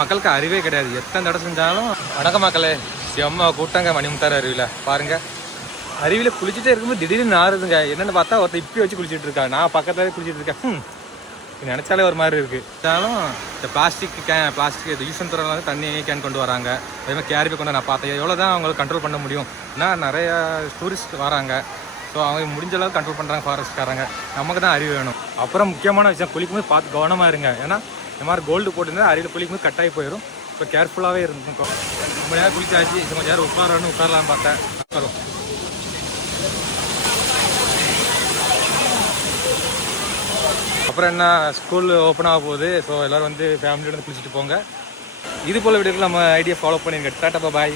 மக்களுக்கு அறிவே கிடையாது, எத்தனை தடவை செஞ்சாலும். வணக்கம் மக்களே, செம்ம கூட்டங்க மணிமுத்தாறு அருவியில் பாருங்கள். அருவியில் குளிச்சுட்டே இருக்கும்போது திடீர்னு நாறுதுங்க. என்னென்னு பார்த்தா ஒருத்தர் இப்பி வச்சு குளிச்சுட்டு இருக்காங்க. நான் பக்கத்துலேயே குளிச்சுட்டு இருக்கேன். நினச்சாலே ஒரு மாதிரி இருக்குது. இருந்தாலும் இந்த பிளாஸ்டிக் இது யூஸ் பண்ணுறவங்க தண்ணி கேன் கொண்டு வராங்க. அதே மாதிரி கேரி கொண்டு நான் பார்த்தேன். எவ்வளோ தான் அவங்களுக்கு கண்ட்ரோல் பண்ண முடியும்? ஏன்னா நிறையா டூரிஸ்ட் வராங்க. ஸோ அவங்க முடிஞ்ச அளவுக்கு கண்ட்ரோல் பண்ணுறாங்க ஃபாரஸ்ட்காரங்க. நமக்கு தான் அறிவு வேணும். அப்புறம் முக்கியமான விஷயம், குளிக்கும்போது பார்த்து கவனமாக இருங்க. ஏன்னா இந்த மாதிரி கோல்டு போட்டுருந்தா அருவியில் குளிக்கும்போது கட்டாகி போயிடும். ஸோ கேர்ஃபுல்லாகவே இருந்துக்கும். ரொம்ப நேரம் குளிச்சாச்சு, கொஞ்சம் நேரம் உட்காரலான்னு பார்த்தேன். வரும் அப்புறம் என்ன, ஸ்கூல் ஓப்பன் ஆக போகுது. ஸோ எல்லோரும் வந்து ஃபேமிலியோட குளிச்சுட்டு போங்க. இது போல் வீடியோக்கு நம்ம ஐடியா ஃபாலோ பண்ணிருங்க. டாட்டா பாய்.